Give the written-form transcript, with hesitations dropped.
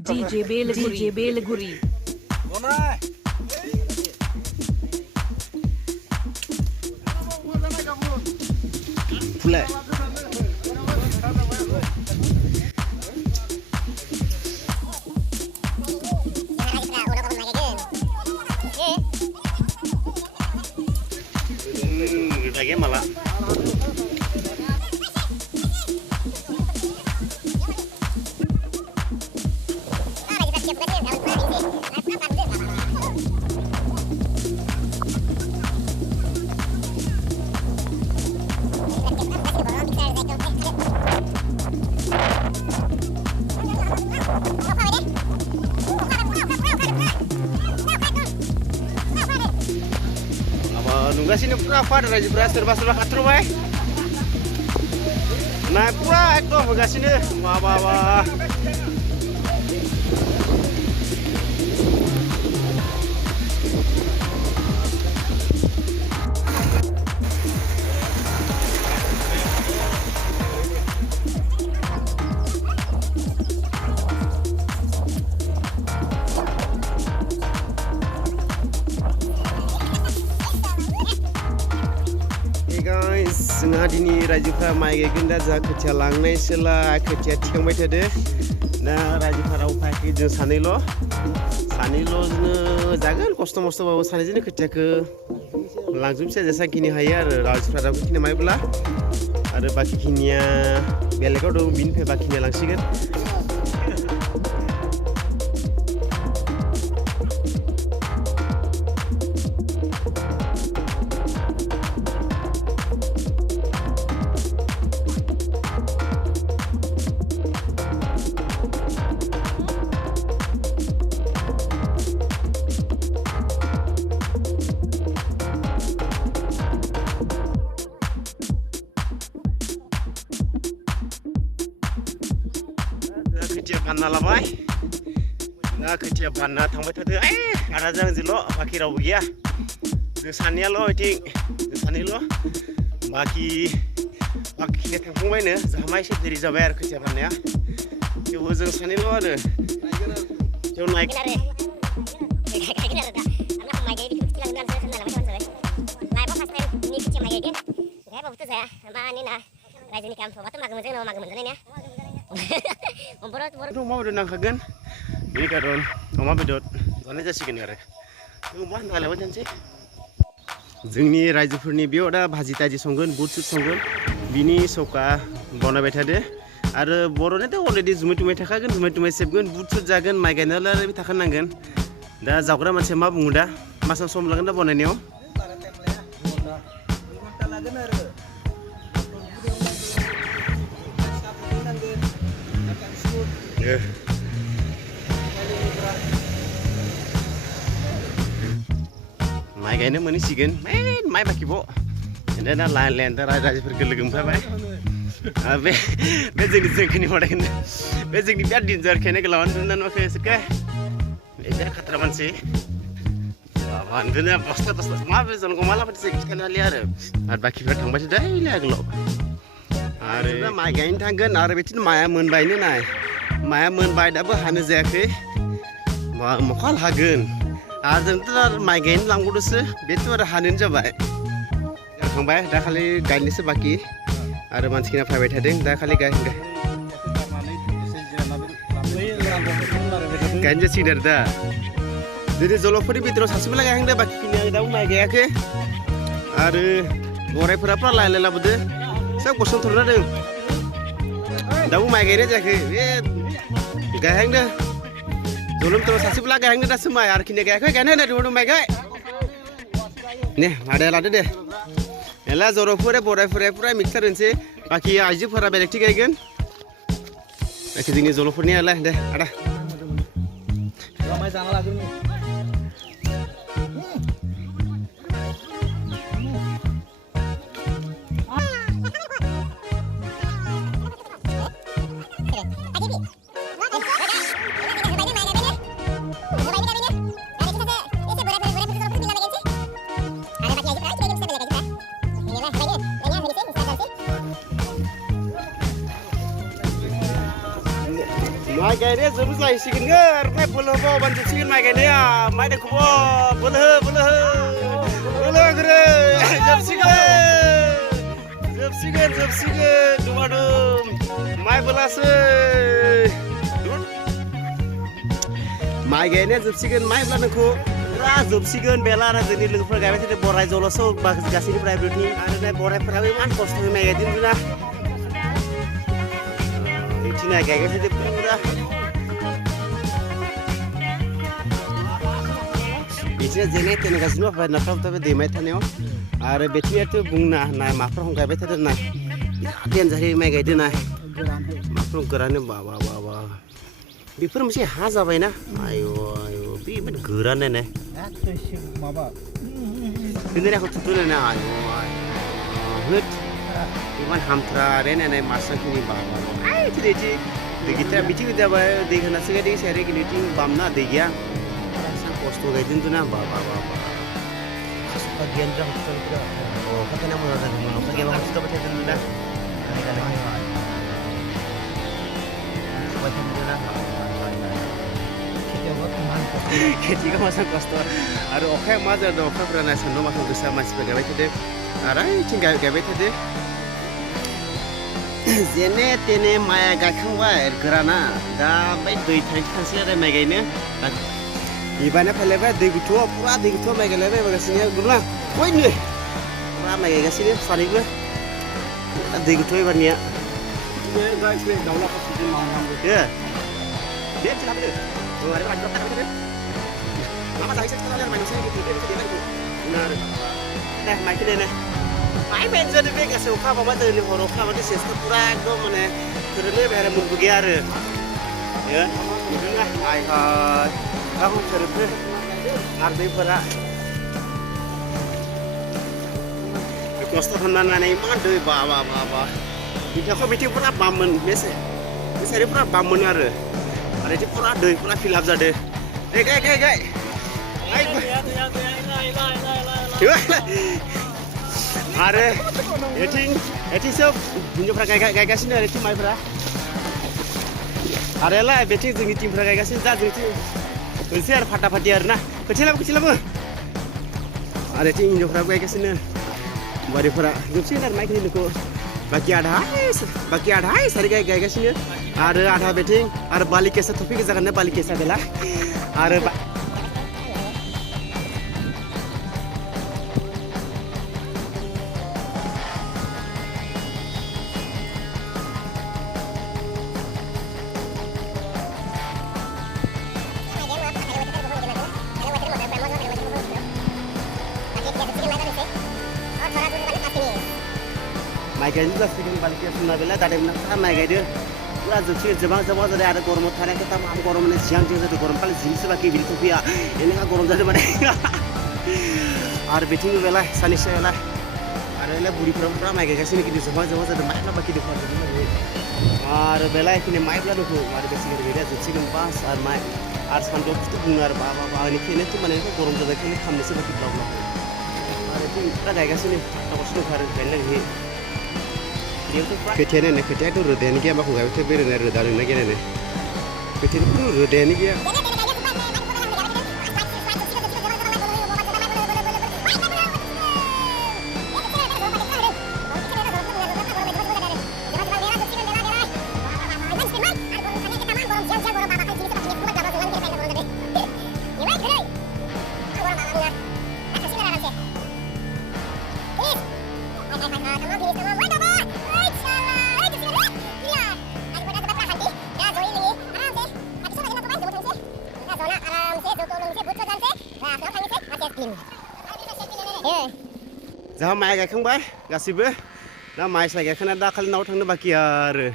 DJ Belguri. Pula. Lagi malah. Nunggu sini pura apa ada pura serba katro bay. Nah pura itu nunggu sini wah. Sengaja dini rajufa mai genda za ketia langnai sela ketia tiangbai tade na rajufa rau pakai jeung sanilo jagan kosto mosto bawa sanijini ketia ke langsung saja kini hayar rajufa rau kini mai bela ada baki kinia beleko dong bin pe bakinya langsigan Banna labai, na ketia banna tangbai tade. Ada jang jilo, baki rau gya. Sania lo, ting, sani lo. Baki ne tangbai ne, zamai sih dari Jabar ketia banna ya. Coba jang sani lo ada. Coba naik. Rumah udah nangkagan, ini karon rumah bedot, mana jadi gini ya? Rumah nggak lewat sih. Jengni rajufurni biar ada bhaji taji songgon, butsut songgon, bini soka bona beta deh. Ada borone tuh already zumai takagan, zumai sebgon, butsut jagan, mai ganala lebih takan nangan. Dah zaukra macam apa muda, masa somlangan dah bona neo. Mai gayna mani sigen, mai baki bo. Anda na lain tara raja pergi legum apa? Abe, bezeng kini orang ini, bezeng ni biar dinjar kene kelawan tunan makai suka. Ini khatra mansi. Wan dunia pasta, maaf bezeng malah pada segi kena liar. Ada baki bertang baca dah ini aglo. Ada mai gayin tanggan, ada betin maya menbai ni nai. Maya menbai dah berhana zaki. Mukal hagen. Azam tu mai gain lang guru se, betul ada hanin jabai. Yang baik dah kali gain ni sebaki. Ada manskina private heading dah kali gain. Gain je sidar dah. Jadi zolofuri bitro sasib lagi yang dah baki kini yang dah mai gaya ke. Ada borai pura lain lela bude. Saya kosong turun dah. Dah mai gaya ni jaga. Gaya yang dah. Belum terus sasib lagi yang dah semua ya kini gaya kan ada di mana gaya. Nih ada lada deh. Ela zoro pura mixer ini baki aja pura belekti gaya kan. Baki ini zoro pura ni lah deh ada. Ramai jangan lagi ni. गायनाया जोबलायसिगोन ओमफ्राय बोलो बावबानो जोबसिगोन माइ गायनाया माइ दैखौबो बोलो ग्रो जोबसिगोन दुमादुम माइ बोलासै माइ गायनाया जोबसिगोन माइ बोलानोखौ पुरा जोबसिगोन बेला आरो जोंनि लोगोफोरा गायबाय थादों बराय जल'सो गासैनिफ्राय बिदि आरो बरायफोराबो इमान खस्थ'यै माइ गायदों ना इथिंनाय गायबाय थादों पुरा बिदिनो जेने तेने गासिबो नाफ्राबो दैमाय थानायाव आरो बेथिंनियाथ' बुंना होननाय माफ्रा गायबाय थादों ना देनजारै माइ गायदों ना माफ्रा गोरानो बा बेफोर मोनसे हा जाबायना आयु बेबायदि गोरान ने बेनिखौ थुथुनो आयु होद इमान हामथ्रा रे नाय मासखिनि बाबा आइ थिदि दै गिथा बिथिं जाबाय दै होनासो गायदों सेरे गिलिथिं बामना दै गैया सान खस्थ' गायदों ना बाबा सुखा गियान जाम पुरा खाथाना मोजां जादोंमोन अखा गैयाबा खस्थ' बाथायदों ना खेथिखौ मासा खस्थ' आरो अखाया मा जादों अखाफोरा नाय सान्दुं माथां गोसा मानसिफोरा गायबाय थादों आरो इथिं गायबाय थादों जेने तेने माइया गायखांबाय गोराना दा बै दै थांसै आरो माइ गायनो इबानो फैलायबाय दै गोथौआव पुरा दै गोथौआव माइ गायलायबाय गासिनो गुरना बयनो पुरा माइ गायगासिनो सानैबो दै गोथौ एबारनिया माइ मेनजादों बे गासै अखा हाबाबा जोंनि हराव अखा हाबाथाय सेसखौ पुरा एकदम माने गोरोबनो बेहाय मुनबो गैया आरो हाय गाबोन गोरोबनो आरो दैफोरा खस्थ' खालामनानै इमान दै बा बिथिंखौ बिथिं पुरा बाममोन बे साइड पुरा बाममोन आरो इथिं पुरा दै पुरा फिलाप जादों गाय आरो एथिं सोब हिन्जावफ्रा गायगासिनो आरो एथिं माइफ्रा आरोलाय बेथिं जोंनि टिमफ्रा गायगासिनो दा जोंथिं मोनसे आरो फाटा फाटि आरो ना खोथियालाबो आरो एथिं हिन्जावफ्राबो गायगासिनो बारिफोरा जोबसिगोन आरो माइखिनिखौ बाखि आधा सारि गायगासिनो आरो आधा बेथिं आरो बालि केसा थफि जागोन ना बालि केसा बेला आरो माइ गायनो जासिगोन बालि केसा बेला दादायमोन माइ गायदो पुरा जोबसिगोन जोबां जादों आरो गरमाव थानायखौ दा मा गरम माने सिगां जादों गरम खालि जिनिस बाखि बिदि थफिया एनेखा गरम जादों माने आरो बेथिं बेला सानैसो बेला आरो एला बुरिफोराबो पुरा माइ गायगासिनो खिन्थु जोबां जादों माइला बाखि दं आरो बेला एखिनि माइब्ला दंखौ आरो बेसिगोन गैया जोबसिगोन बास आरो माइ आरो सानदुं खिथु बुङो आरो बाबा एनिखायनो माने गरम जानायखायनो खामनोसो बाखि ब्लाव आरो बेथिं पुरा गायगासिनो खस्थ' ओंखारो गायनो नागिरो खोथियानो खोथियाथ' रोदायानो गैया माखौ गायबाय बेरायनाय रोदा नोंना गेलेनाय खोथियानो रोदायानो गैया जोंहा माइ गायखांबाय गासिबो दा माइ साइ गायखांना दा खालि न'आव थांनो बाखि आरो